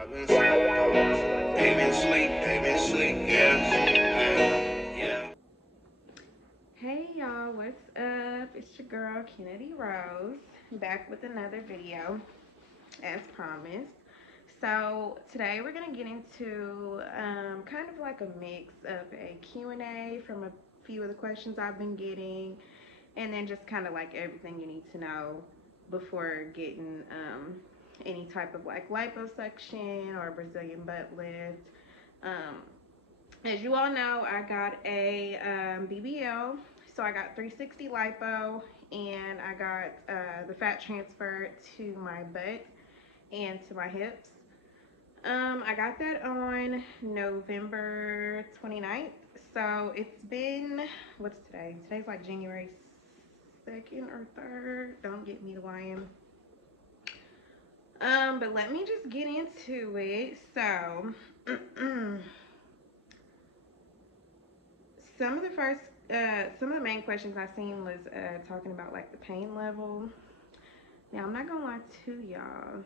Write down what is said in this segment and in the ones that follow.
I've been sleep, they been sleep, yeah. Hey y'all, what's up? It's your girl Kennedy Rose back with another video as promised. So today we're gonna get into kind of like a mix of a Q&A from a few of the questions I've been getting, and then just kind of like everything you need to know before getting any type of like liposuction or Brazilian butt lift. Um, as you all know, I got a BBL, so I got 360 lipo, and I got the fat transfer to my butt and to my hips. I got that on November 29th. So it's been, what's today? Today's like January 2nd or 3rd. Don't get me lying. But let me just get into it. So, some of the first, some of the main questions I seen was talking about like the pain level. Now, I'm not gonna lie to y'all.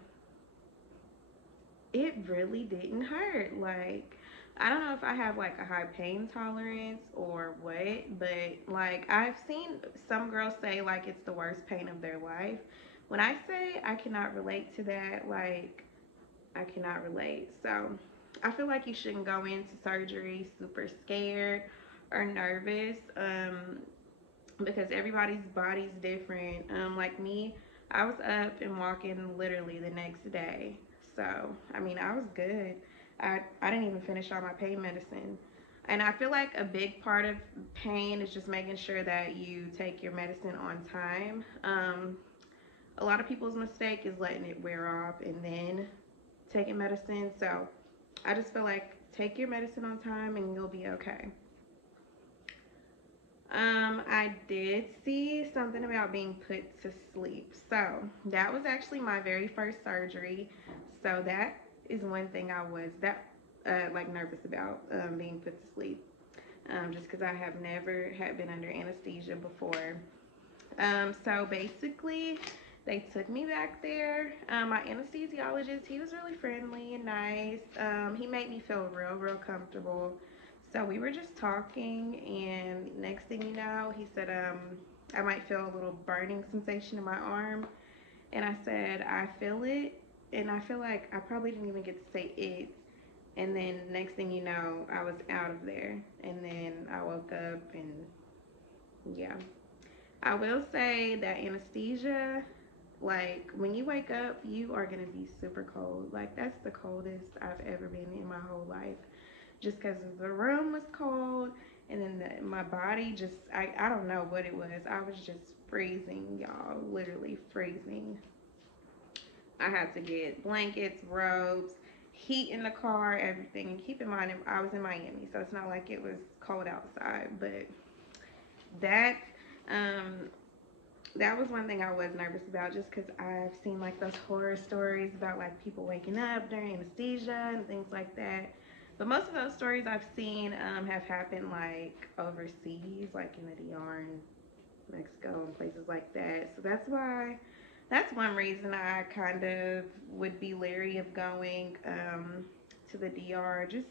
It really didn't hurt. Like, I don't know if I have like a high pain tolerance or what, but like I've seen some girls say like it's the worst pain of their life. When I say I cannot relate to that, like I cannot relate. So I feel like you shouldn't go into surgery super scared or nervous, because everybody's body's different. Like me, I was up and walking literally the next day. So, I mean, I was good. I didn't even finish all my pain medicine. And I feel like a big part of pain is just making sure that you take your medicine on time. A lot of people's mistake is letting it wear off and then taking medicine. So I just feel like take your medicine on time and you'll be okay. I did see something about being put to sleep. So that was actually my very first surgery. So that is one thing I was that like nervous about, being put to sleep. Just because I have never had been under anesthesia before. So basically, they took me back there. My anesthesiologist, he was really friendly and nice. He made me feel real comfortable. So we were just talking, and next thing you know, he said, I might feel a little burning sensation in my arm. And I said, I feel it. And I feel like I probably didn't even get to say it. And then next thing you know, I was out of there. And then I woke up, and yeah. I will say that anesthesia, like when you wake up, you are gonna be super cold. Like that's the coldest I've ever been in my whole life. Just because the room was cold, and then my body just, I don't know what it was. I was just freezing, y'all, literally freezing. I had to get blankets, robes, heat in the car, everything. And keep in mind, I was in Miami, so it's not like it was cold outside. But that, um, that was one thing I was nervous about, just because I've seen like those horror stories about like people waking up during anesthesia and things like that. But most of those stories I've seen have happened like overseas, like in the DR and Mexico and places like that. So that's one reason I kind of would be leery of going to the DR. Just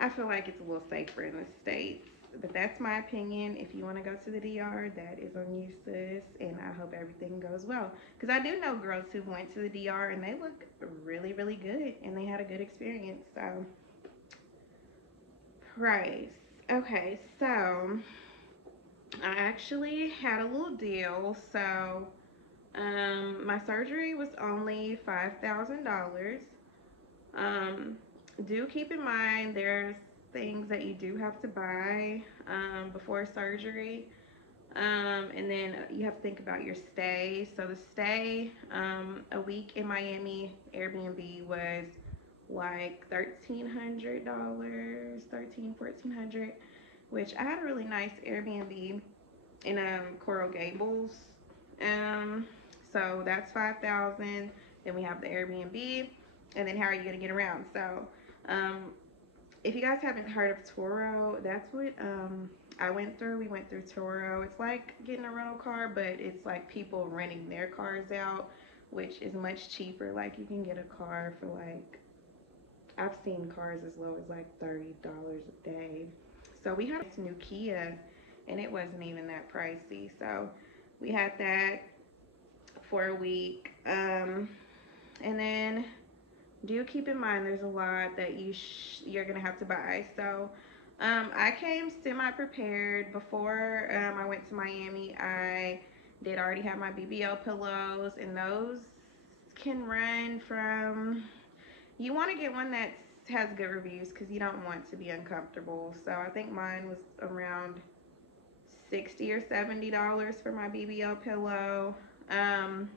I feel like it's a little safer in the States. But that's my opinion. If you want to go to the DR, that is on you, sis. And I hope everything goes well. Because I do know girls who went to the DR and they look really good. And they had a good experience. So, price. Okay, so I actually had a little deal. So, my surgery was only $5,000. Um, do keep in mind there's things that you do have to buy before surgery. And then you have to think about your stay. So the stay, a week in Miami Airbnb was like $1,300, 1,400, which I had a really nice Airbnb in Coral Gables. Um, so that's 5,000. Then we have the Airbnb, and then how are you gonna get around? So, um, if you guys haven't heard of Turo, that's what I went through. We went through Turo. It's like getting a rental car, but it's like people renting their cars out, which is much cheaper. Like, you can get a car for like, I've seen cars as low as like $30 a day. So we had this new Kia, and it wasn't even that pricey. So we had that for a week. And then do keep in mind there's a lot that you're gonna have to buy. So I came semi prepared before I went to Miami. I did already have my BBL pillows, and those can run from, you want to get one that has good reviews because you don't want to be uncomfortable. So I think mine was around $60 or $70 for my BBL pillow. Um,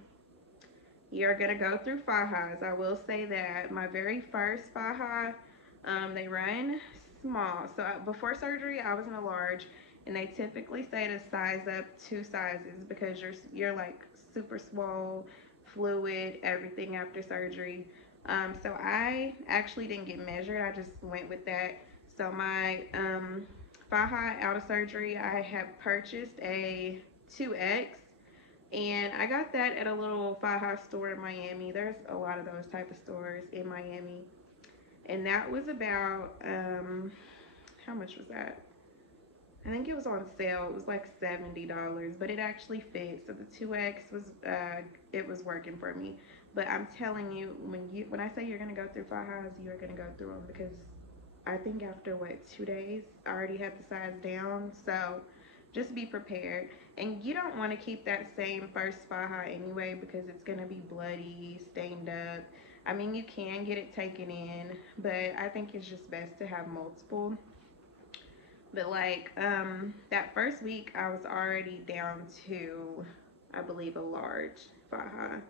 you're gonna go through fajas. I will say that my very first faja, they run small. So before surgery, I was in a large, and they typically say to size up 2 sizes because you're like super swole, fluid, everything after surgery. So I actually didn't get measured. I just went with that. So my faja out of surgery, I have purchased a 2X, and I got that at a little faja store in Miami. There's a lot of those type of stores in Miami. And that was about, how much was that? I think it was on sale. It was like $70, but it actually fit. So the 2X was, it was working for me. But I'm telling you, when I say you're gonna go through fajas, you're gonna go through them, because I think after 2 days, I already had the size down. So just be prepared. And you don't want to keep that same first faja anyway, because it's going to be bloody, stained up. I mean, you can get it taken in, but I think it's just best to have multiple. But like that first week, I was already down to, I believe, a large faja.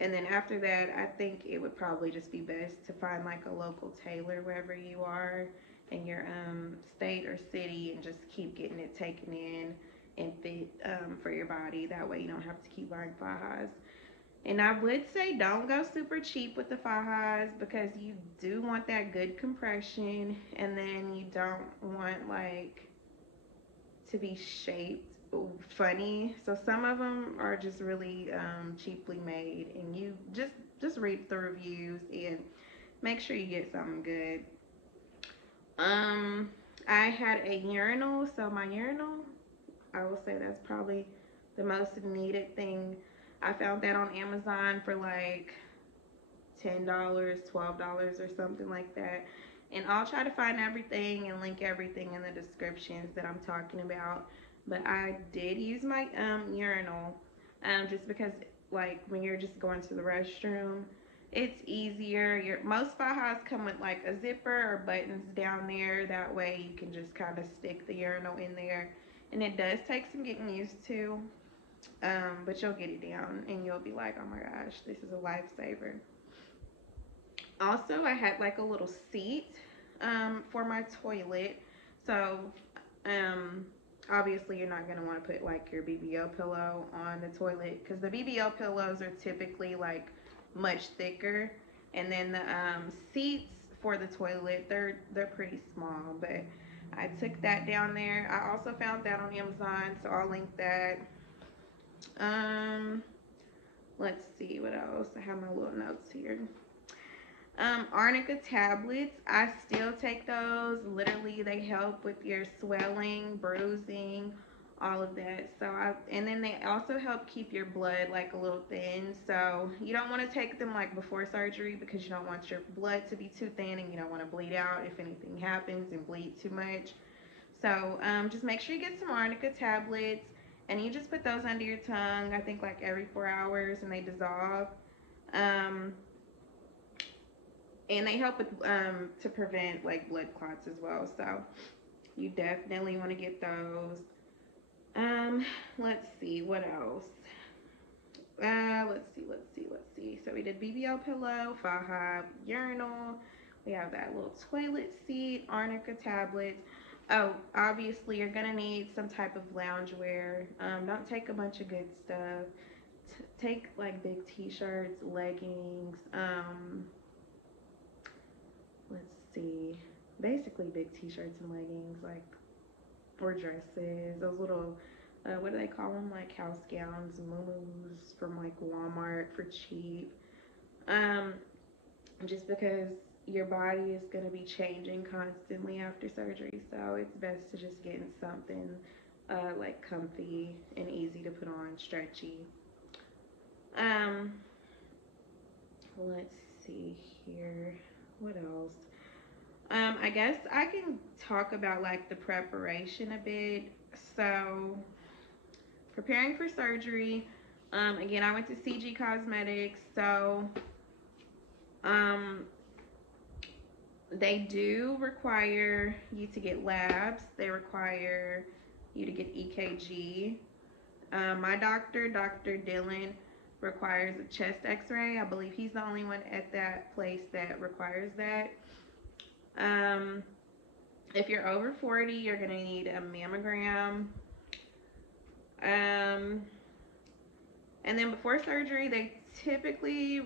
And then after that, I think it would probably just be best to find like a local tailor wherever you are in your state or city, and just keep getting it taken in and fit for your body. That way you don't have to keep buying fajas. And I would say don't go super cheap with the fajas, because you do want that good compression, and then you don't want like to be shaped funny. So some of them are just really cheaply made, and you just read the reviews and make sure you get something good. I had a urinal. So my urinal, I will say that's probably the most needed thing. I found that on Amazon for like $10, $12 or something like that. And I'll try to find everything and link everything in the descriptions that I'm talking about. But I did use my urinal, just because like when you're just going to the restroom, it's easier. Most fajas come with like a zipper or buttons down there. That way you can just kind of stick the urinal in there. And it does take some getting used to, but you'll get it down and you'll be like, oh my gosh, this is a lifesaver. Also, I had like a little seat for my toilet. So obviously you're not going to want to put like your BBL pillow on the toilet, because the BBL pillows are typically like much thicker, and then the seats for the toilet, they're pretty small. But I took that down there. I also found that on Amazon, so I'll link that. um let's see what else. I have my little notes here. Arnica tablets, I still take those. Literally, they help with your swelling, bruising, all of that. And then they also help keep your blood like a little thin. So you don't want to take them like before surgery, because you don't want your blood to be too thin, and you don't want to bleed out if anything happens and bleed too much. So just make sure you get some Arnica tablets, and you just put those under your tongue, I think like every 4 hours, and they dissolve. Um, and they help with to prevent like blood clots as well. So you definitely want to get those. Let's see what else. Let's see. So we did BBL pillow, faja, urinal. We have that little toilet seat, arnica tablets. Oh, obviously you're gonna need some type of loungewear. Don't take a bunch of good stuff. Take like big t-shirts, leggings. Let's see. Basically big t-shirts and leggings, like, or dresses. Those little what do they call them? Like house gowns, muumuus from like Walmart for cheap. Um, just because your body is going to be changing constantly after surgery, so it's best to just get in something like comfy and easy to put on, stretchy. Um, let's see here. What else? I guess I can talk about like the preparation a bit. So, preparing for surgery. Again, I went to CG Cosmetics, so um, they do require you to get labs. They require you to get EKG. My doctor, Dr. Dillon, requires a chest x-ray. I believe he's the only one at that place that requires that. Um, if you're over 40, you're going to need a mammogram. Um, and then before surgery, they typically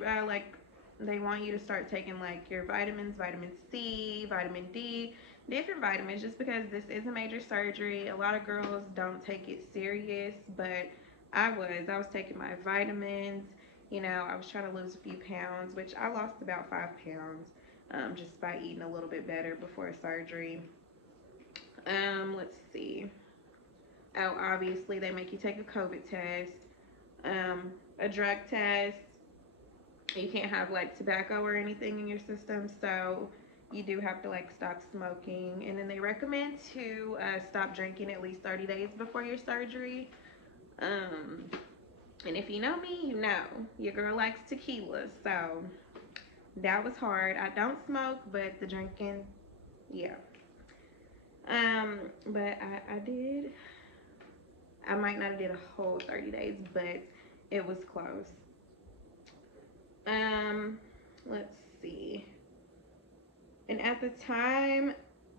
they want you to start taking like your vitamins, vitamin C, vitamin D, different vitamins, just because this is a major surgery. A lot of girls don't take it serious, but I was taking my vitamins. You know, I was trying to lose a few pounds, which I lost about 5 pounds, just by eating a little bit better before surgery. Let's see. Oh, obviously they make you take a COVID test, a drug test. You can't have like tobacco or anything in your system, so you do have to like stop smoking. And then they recommend to stop drinking at least 30 days before your surgery. Um, and if you know me, you know your girl likes tequila, so that was hard. I don't smoke, but the drinking, yeah. But I did. I might not have did a whole 30 days, but it was close. Um, let's see. And at the time,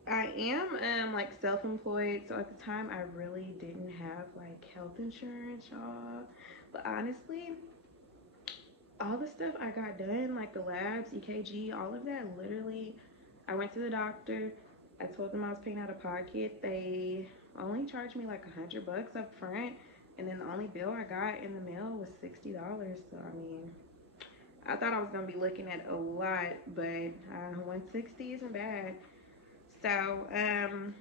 I am like self-employed, so at the time I really didn't have like health insurance, y'all. But honestly, all the stuff I got done, like the labs, EKG, all of that, literally, I went to the doctor. I told them I was paying out of pocket. They only charged me like $100 up front, and then the only bill I got in the mail was $60. So I mean, I thought I was gonna be looking at a lot, but 160 isn't bad. So and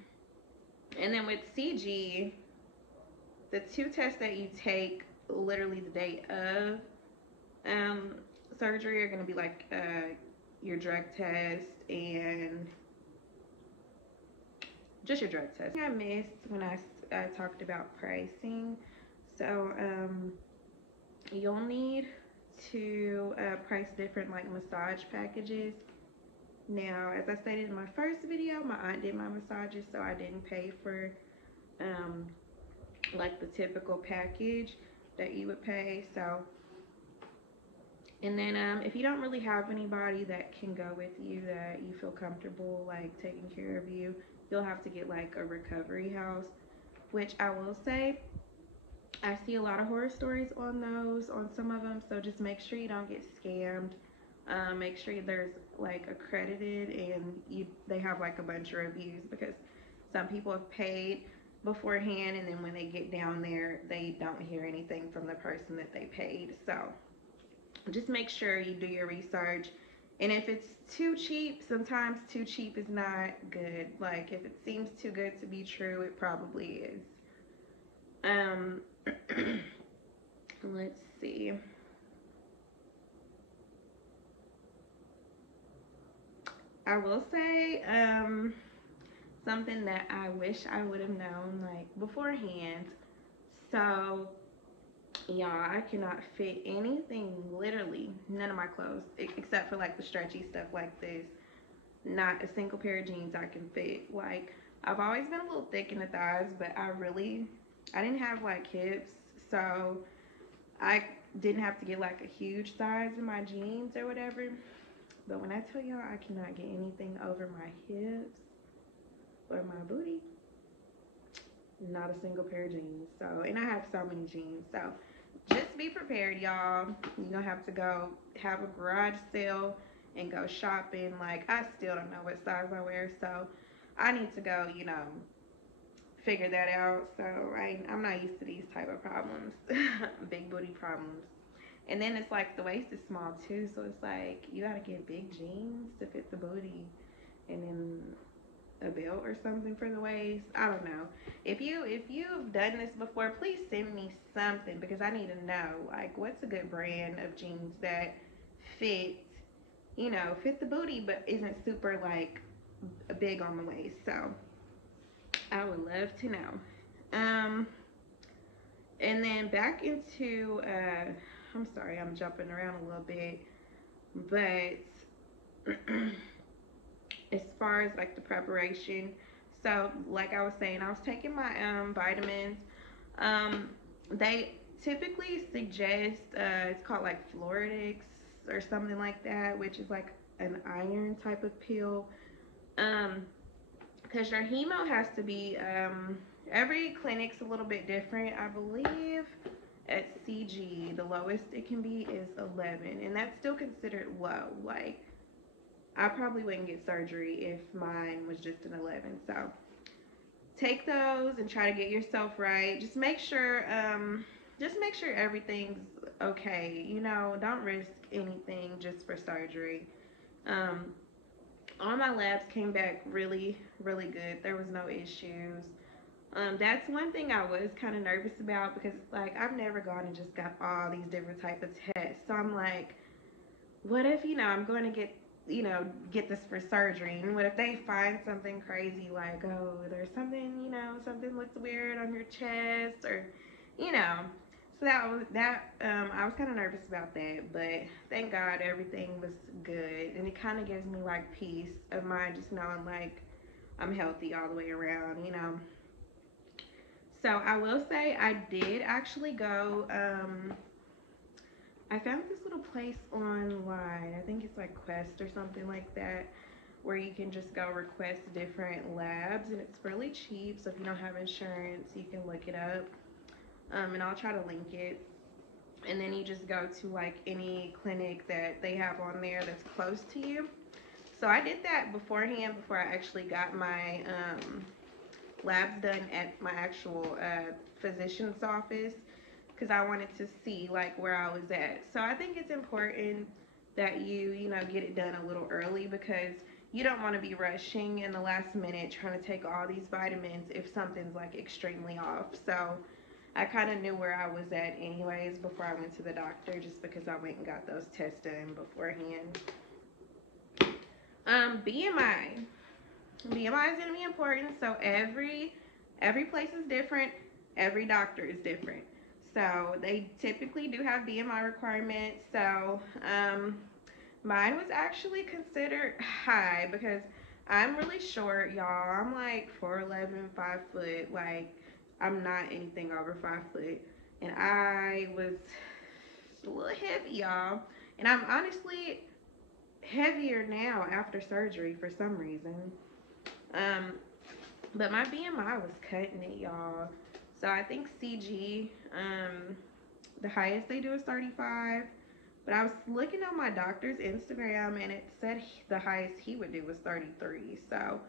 then with CG, the two tests that you take literally the day of um, surgery are gonna be like your drug test and just your drug test. I missed when I talked about pricing. So you'll need to price different like massage packages. Now, as I stated in my first video, my aunt did my massages, so I didn't pay for um, like the typical package that you would pay. So, and then if you don't really have anybody that can go with you, that you feel comfortable like taking care of you, you'll have to get like a recovery house, which I will say, I see a lot of horror stories on those, on some of them, so just make sure you don't get scammed. Make sure there's like accredited and they have like a bunch of reviews, because some people have paid beforehand and then when they get down there they don't hear anything from the person that they paid. So just make sure you do your research. And if it's too cheap, sometimes too cheap is not good. Like if it seems too good to be true, it probably is. Um, let's see. I will say something that I wish I would have known like beforehand. So, y'all, I cannot fit anything, literally none of my clothes, except for like the stretchy stuff like this. Not a single pair of jeans I can fit. Like, I've always been a little thick in the thighs, but I didn't have like hips, so I didn't have to get like a huge size in my jeans or whatever. But when I tell y'all I cannot get anything over my hips or my booty, not a single pair of jeans. So, and I have so many jeans. So, just be prepared, y'all. You're gonna have to go have a garage sale and go shopping. Like, I still don't know what size I wear, so I need to go, figure that out. So I'm not used to these type of problems, big booty problems. And then it's like the waist is small too, so it's like you gotta get big jeans to fit the booty, and then a belt or something for the waist. I don't know. If you've done this before, please send me something because I need to know like what's a good brand of jeans that fit, fit the booty but isn't super like big on the waist. So I would love to know. Um, and then back into I'm sorry, I'm jumping around a little bit, but as far as like the preparation, so like I was saying, I was taking my vitamins. Um, they typically suggest it's called like Floridix or something like that, which is like an iron type of pill. Um, because your hemo has to be every clinic's a little bit different. I believe at CG the lowest it can be is 11, and that's still considered low. Like I probably wouldn't get surgery if mine was just an 11. So take those and try to get yourself right. Just make sure everything's okay. Don't risk anything just for surgery. Um, all my labs came back really, really good. There was no issues. That's one thing I was kind of nervous about because like I've never gone and just got all these different type of tests. So I'm like, what if I'm going to get this for surgery, and what if they find something crazy like, oh, there's something, something looks weird on your chest, or you know so I was kind of nervous about that, but thank God everything was good, and it kind of gives me like peace of mind just knowing like I'm healthy all the way around. So I will say I did actually go I found this little place online. I think it's like Quest or something like that, where you can just go request different labs, and it's really cheap. So if you don't have insurance, you can look it up. And I'll try to link it. And then you just go to like any clinic that they have on there that's close to you. So I did that beforehand before I actually got my labs done at my actual physician's office, because I wanted to see like where I was at. So I think it's important that you get it done a little early, because you don't want to be rushing in the last minute trying to take all these vitamins if something's like extremely off. So I kind of knew where I was at anyways before I went to the doctor, just because I went and got those tests done beforehand. BMI. BMI is going to be important. So every place is different. Every doctor is different. So they typically do have BMI requirements. So mine was actually considered high because I'm really short, y'all. I'm like 4'11", 5'. Like I'm not anything over 5'. And I was a little heavy, y'all. And I'm honestly heavier now after surgery for some reason. Um, but my BMI was cutting it, y'all. So I think CG, the highest they do is 35. But I was looking on my doctor's Instagram, and it said the highest he would do was 33. So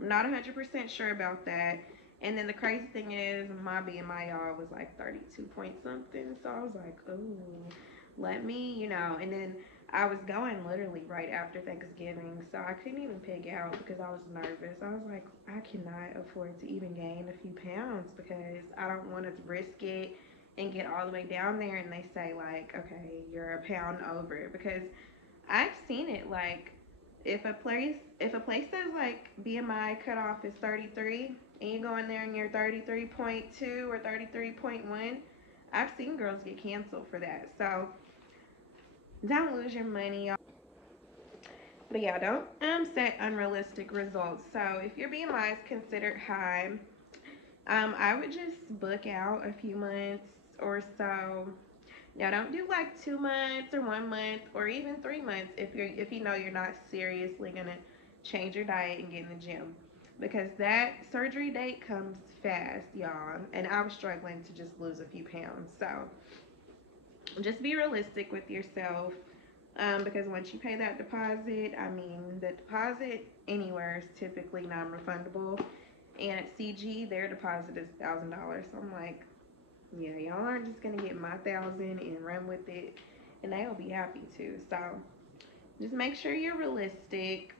I'm not 100% sure about that. And then the crazy thing is, my BMI, y'all, was like 32 point something. So I was like, oh, let me, And then I was going literally right after Thanksgiving, so I couldn't even pig out because I was nervous. I was like, I cannot afford to even gain a few pounds because I don't want to risk it and get all the way down there and they say like, okay, you're a pound over. Because I've seen it, like if a place says like BMI cutoff is 33 and you go in there and you're 33.2 or 33.1, I've seen girls get canceled for that. So don't lose your money, y'all. But yeah, don't set unrealistic results. So if your BMI is considered high, I would just book out a few months or so. Now don't do like 2 months or 1 month or even 3 months if you know you're not seriously gonna change your diet and get in the gym, because that surgery date comes fast, y'all. And I was struggling to just lose a few pounds. So just be realistic with yourself, because once you pay that deposit, I mean, the deposit anywhere is typically non-refundable. And at CG, their deposit is $1,000. So I'm like, yeah, y'all aren't just gonna get my 1,000 and run with it, and they'll be happy too. So just make sure you're realistic.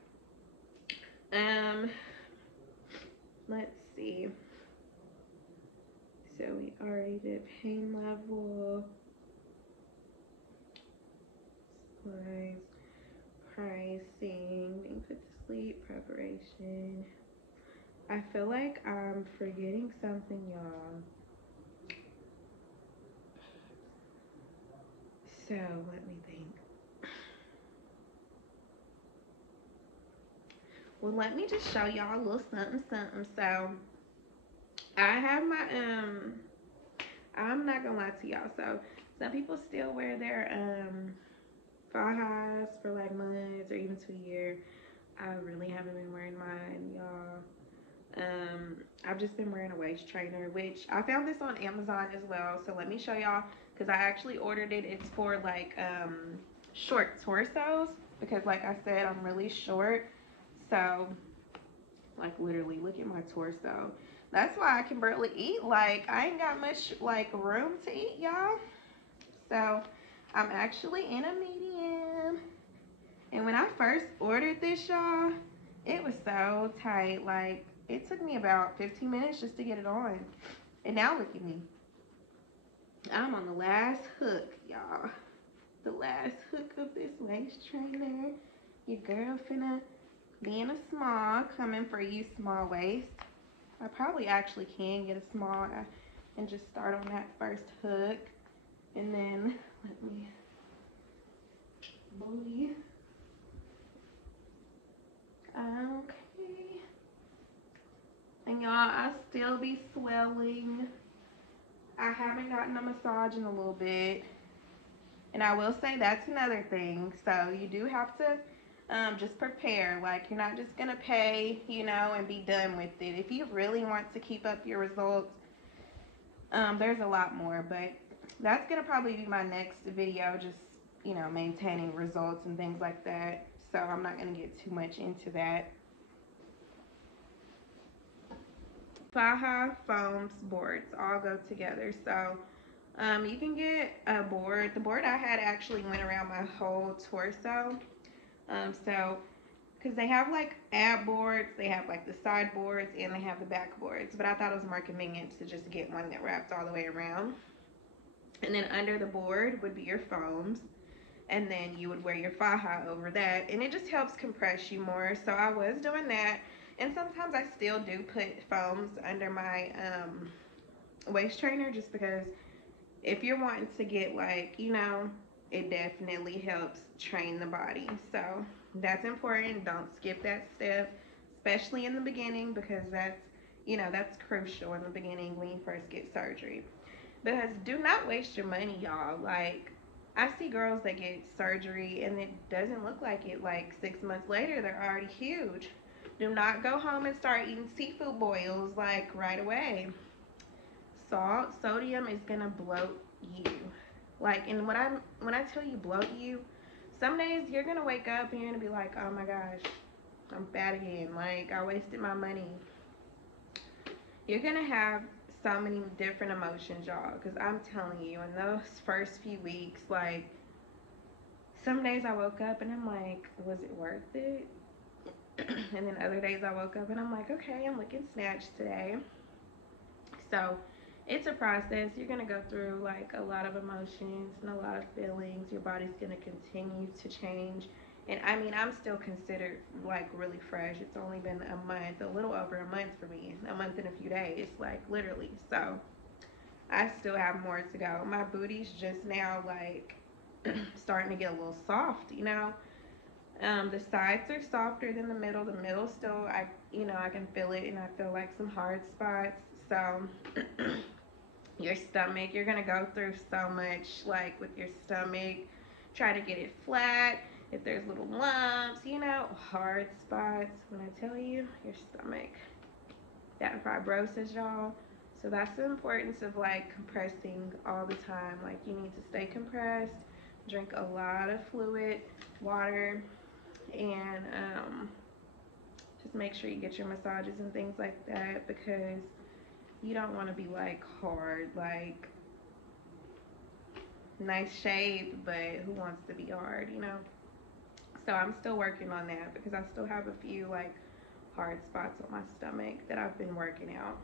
Let's see. So we already did pain level, supplies, pricing, being put to sleep, preparation. I feel like I'm forgetting something, y'all. So let me think. Well, let me just show y'all a little something, something. So I have my I'm not gonna lie to y'all. So some people still wear their fajas for like months or even to a year. I really haven't been wearing mine, y'all. I've just been wearing a waist trainer, which I found this on Amazon as well. So let me show y'all, because I actually ordered it. It's for like short torsos, because like I said, I'm really short. So like literally look at my torso. That's why I can barely eat. Like I ain't got much like room to eat, y'all. So I'm actually in a medium. And when I first ordered this, y'all, it was so tight. Like it took me about 15 minutes just to get it on. And now look at me. I'm on the last hook, y'all. The last hook of this waist trainer. Your girl finna be in a small, coming for you small waist. I probably actually can get a small and just start on that first hook. And then let me booty. Okay. And y'all, I still be swelling. I haven't gotten a massage in a little bit. And I will say that's another thing. So you do have to just prepare. Like you're not just gonna pay, you know, and be done with it. If you really want to keep up your results, there's a lot more. But that's gonna probably be my next video, just, you know, maintaining results and things like that. So I'm not gonna get too much into that. Faja, foams, boards all go together. So you can get a board. The board I had actually went around my whole torso. So because they have like ab boards, they have like the side boards, and they have the back boards. But I thought it was more convenient to just get one that wrapped all the way around. And then under the board would be your foams. And then you would wear your faja over that. And it just helps compress you more. So I was doing that. And sometimes I still do put foams under my waist trainer, just because if you're wanting to get like, you know, it definitely helps train the body. So that's important. Don't skip that step, especially in the beginning, because that's, you know, that's crucial in the beginning when you first get surgery. Because do not waste your money, y'all. Like I see girls that get surgery and it doesn't look like it. Like 6 months later, they're already huge. Do not go home and start eating seafood boils like right away. Salt, sodium is gonna bloat you. Like, and when I tell you bloat you, some days you're gonna wake up and you're gonna be like, oh my gosh, I'm fat again. Like I wasted my money. You're gonna have so many different emotions, y'all. Cause I'm telling you, in those first few weeks, like some days I woke up and I'm like, was it worth it? And then other days I woke up and I'm like, okay, I'm looking snatched today. So it's a process. You're going to go through like a lot of emotions and a lot of feelings. Your body's going to continue to change. And I mean, I'm still considered like really fresh. It's only been a month, a little over a month for me, a month and a few days, like literally. So I still have more to go. My booty's just now like starting to get a little soft, you know. The sides are softer than the middle. The middle still, you know, I can feel it, and I feel like some hard spots. So your stomach, you're gonna go through so much, like with your stomach. Try to get it flat. If there's little lumps, you know, hard spots. When I tell you, your stomach, that fibrosis, y'all. So that's the importance of like compressing all the time. Like you need to stay compressed. Drink a lot of fluid, water, and just make sure you get your massages and things like that, because you don't want to be like hard, like nice shape, but who wants to be hard, you know? So I'm still working on that because I still have a few like hard spots on my stomach that I've been working out.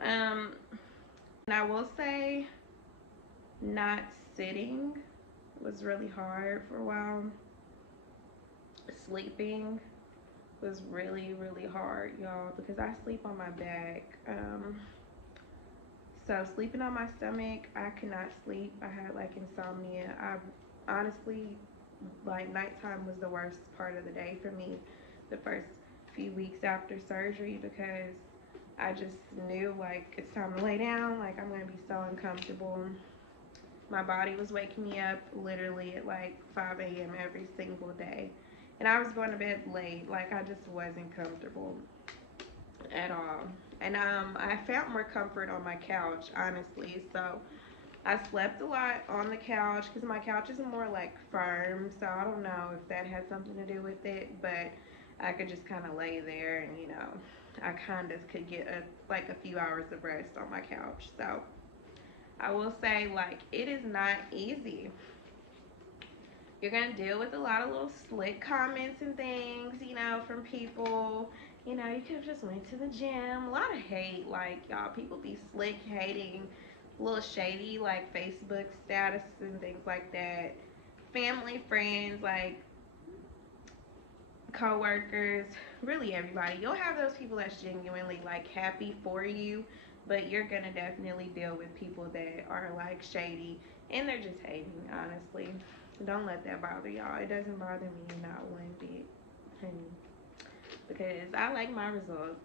And I will say, not sitting was really hard for a while. Sleeping was really, really hard, y'all, because I sleep on my back. So sleeping on my stomach, I could not sleep. I had like insomnia. I honestly, like, nighttime was the worst part of the day for me the first few weeks after surgery, because I just knew like it's time to lay down. Like, I'm gonna be so uncomfortable. My body was waking me up literally at like 5 a.m. every single day. And I was going to bed late. Like, I just wasn't comfortable at all. And I found more comfort on my couch, honestly. So I slept a lot on the couch because my couch is more like firm. So I don't know if that had something to do with it, but I could just kind of lay there and, you know, I kind of could get like a few hours of rest on my couch. So I will say, like, it is not easy. You're gonna deal with a lot of little slick comments and things, you know, from people. You know, you could have just went to the gym. A lot of hate, like, y'all, people be slick hating, a little shady, like Facebook status and things like that. Family, friends, like co-workers, really everybody. You'll have those people that's genuinely like happy for you, but you're gonna definitely deal with people that are like shady and they're just hating, honestly. Don't let that bother y'all. It doesn't bother me not one bit, honey, because I like my results.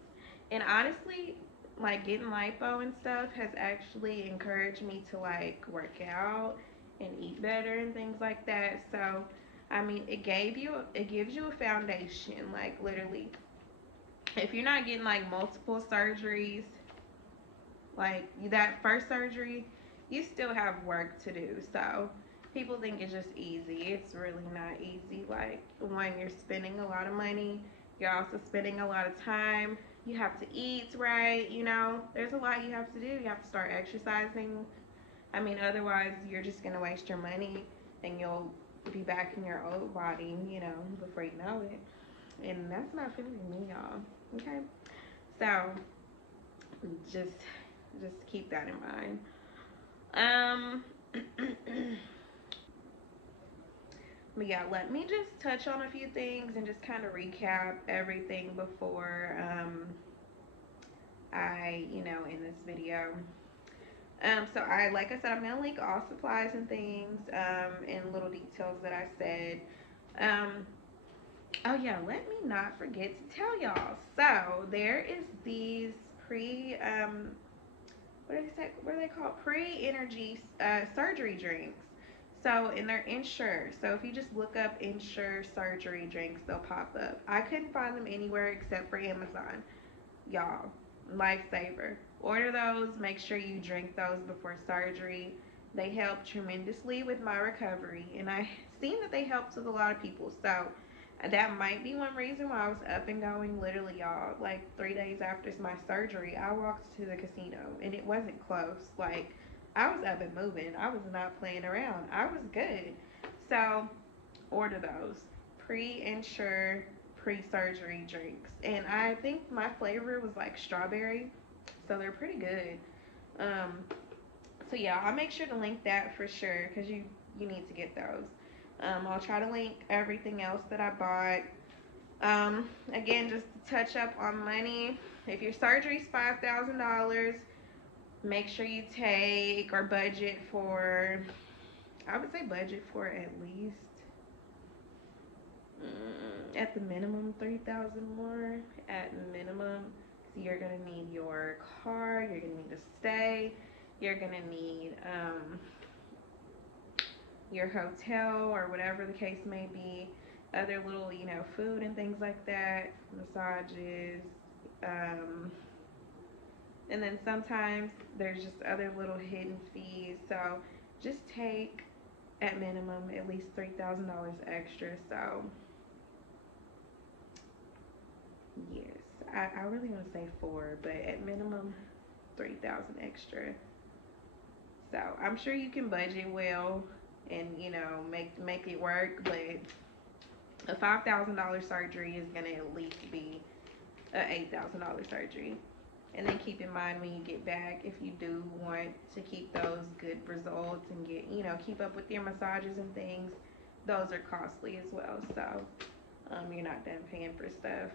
And honestly, like, getting lipo and stuff has actually encouraged me to like work out and eat better and things like that. So I mean, it gives you a foundation, like, literally. If you're not getting like multiple surgeries, like that first surgery, you still have work to do. So people think it's just easy. It's really not easy. Like, when you're spending a lot of money, you're also spending a lot of time. You have to eat right, you know. There's a lot you have to do. You have to start exercising. I mean, otherwise you're just gonna waste your money and you'll be back in your old body, you know, before you know it. And that's not feeling me, y'all. Okay? So just keep that in mind. Um but yeah, let me just touch on a few things and just kind of recap everything before I, you know, in this video. So like I said, I'm gonna link all supplies and things, and little details that I said. Um, oh yeah, let me not forget to tell y'all. So there is these what is that? What are they called? Pre-energy surgery drinks. So, and they're Ensure. So if you just look up Ensure surgery drinks, they'll pop up. I couldn't find them anywhere except for Amazon. Y'all, lifesaver. Order those. Make sure you drink those before surgery. They help tremendously with my recovery, and I've seen that they helped with a lot of people. So that might be one reason why I was up and going. Literally, y'all, like 3 days after my surgery, I walked to the casino, and it wasn't close. Like, I was up and moving. I was not playing around. I was good. So order those. Pre-insure pre-surgery drinks, and I think my flavor was like strawberry, so they're pretty good. um so yeah, I'll make sure to link that for sure, because you need to get those. I'll try to link everything else that I bought. Again, just to touch up on money, if your surgery's $5,000, make sure you take or budget for, I would say budget for at least, at the minimum 3,000 more at minimum. So you're gonna need your car, you're gonna need to stay, you're gonna need your hotel or whatever the case may be, other little, you know, food and things like that, massages, um, and then sometimes there's just other little hidden fees. So just take at minimum at least $3,000 extra. So yes, I really want to say 4, but at minimum 3,000 extra. So I'm sure you can budget well and make it work, but a $5,000 surgery is gonna at least be a $8,000 surgery. And then keep in mind when you get back, if you do want to keep those good results and get, keep up with your massages and things, those are costly as well. So you're not done paying for stuff.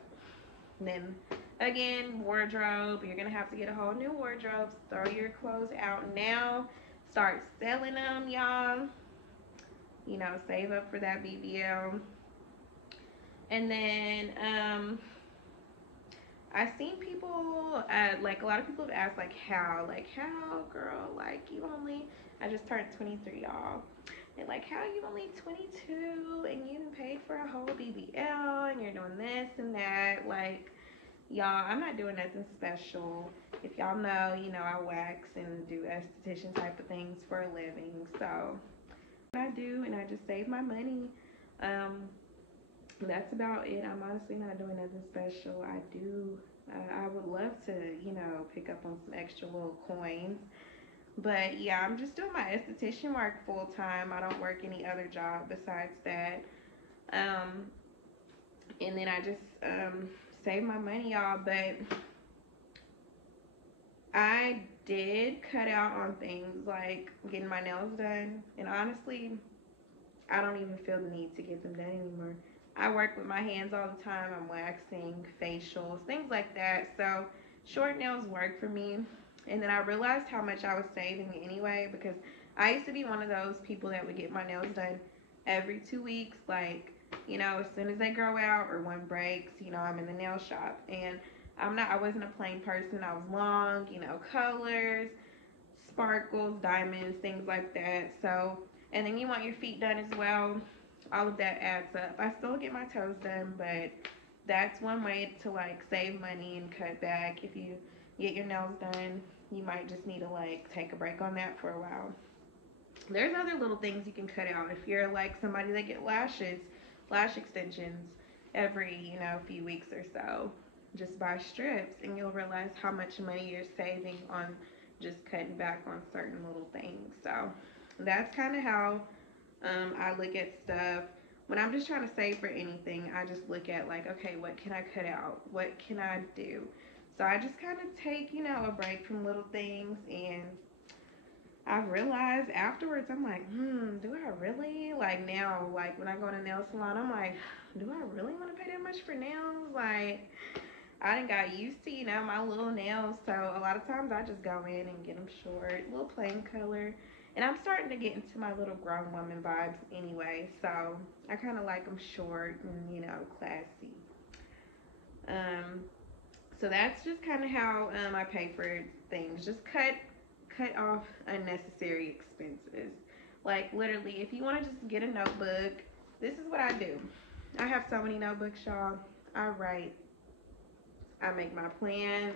And then again, wardrobe, you're gonna have to get a whole new wardrobe. Throw your clothes out now. Start selling them, y'all. Save up for that BBL. And then I've seen people, like a lot of people have asked, like how, girl, like you only, I just turned 23, y'all. And like, how you only 22 and you paid for a whole BBL and you're doing this and that? Like, y'all, I'm not doing nothing special. If y'all know, I wax and do esthetician type of things for a living. So I do, and I just save my money. That's about it. I'm honestly not doing nothing special. I would love to, pick up on some extra little coins. But yeah, I'm just doing my esthetician work full time. I don't work any other job besides that. Um, and then I just save my money, y'all. But I did cut out on things like getting my nails done. And honestly, I don't even feel the need to get them done anymore. I work with my hands all the time. I'm waxing, facials, things like that. So short nails work for me. And then I realized how much I was saving anyway, because I used to be one of those people that would get my nails done every 2 weeks. Like, as soon as they grow out or one breaks, I'm in the nail shop. And I wasn't a plain person. I was long, colors, sparkles, diamonds, things like that. So, and then you want your feet done as well. All of that adds up. I still get my toes done, but that's one way to like save money and cut back. If you get your nails done, you might just need to like take a break on that for a while. There's other little things you can cut out. If you're like somebody that get lashes, lash extensions every, few weeks or so, just buy strips and you'll realize how much money you're saving on just cutting back on certain little things. So that's kind of how I look at stuff. When I'm just trying to save for anything, I just look at like, okay, what can I cut out? What can I do? So I just kind of take, a break from little things, and I've realized afterwards, I'm like, do I really? Like now, like when I go in a nail salon, I'm like, do I really want to pay that much for nails? Like, I done got used to, my little nails. So a lot of times I just go in and get them short, little plain color. And I'm starting to get into my little grown woman vibes anyway. So I kind of like them short and, classy. Um, so that's just kind of how I pay for things. Just cut off unnecessary expenses. Like literally, if you want to just get a notebook, this is what I do. I have so many notebooks, y'all. I write, I make my plans,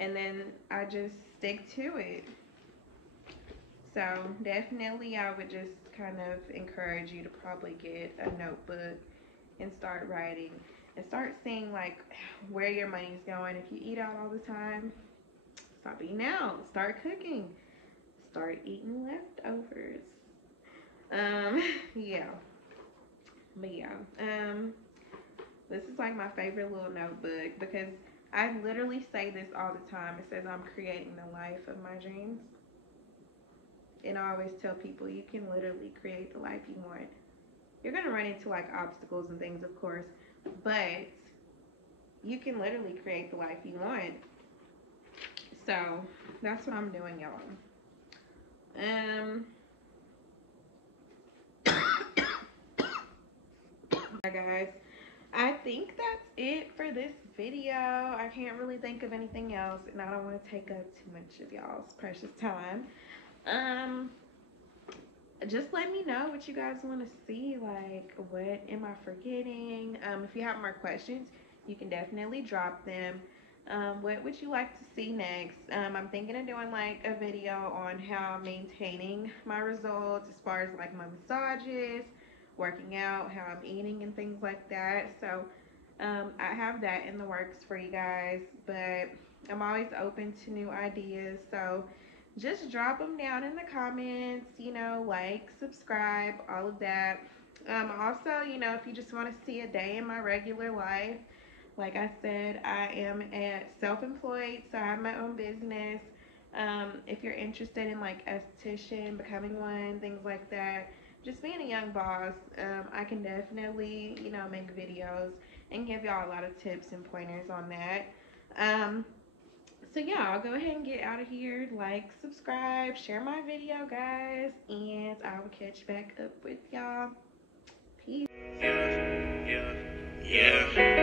and then I just stick to it. So definitely I would just kind of encourage you to probably get a notebook and start writing and start seeing like where your money's going. If you eat out all the time, stop eating out. Start cooking. Start eating leftovers. Yeah. But yeah. This is like my favorite little notebook because I literally say this all the time. It says I'm creating the life of my dreams. And I always tell people you can literally create the life you want. You're going to run into like obstacles and things, of course, but you can literally create the life you want. So that's what I'm doing, y'all. Guys, I think that's it for this video. I can't really think of anything else, and I don't want to take up too much of y'all's precious time. Just let me know what you guys want to see. Like, what am I forgetting? If you have more questions, you can definitely drop them. What would you like to see next? I'm thinking of doing like a video on how I'm maintaining my results as far as like my massages, working out, how I'm eating and things like that. So I have that in the works for you guys, but I'm always open to new ideas. So just drop them down in the comments, like, subscribe, all of that. Also, if you just want to see a day in my regular life, like I said, I am self-employed, so I have my own business. If you're interested in like esthetician, becoming one, things like that, just being a young boss, I can definitely, make videos and give y'all a lot of tips and pointers on that. So yeah, I'll go ahead and get out of here. Like, subscribe, share my video, guys, and I will catch back up with y'all. Peace. Yeah, yeah, yeah.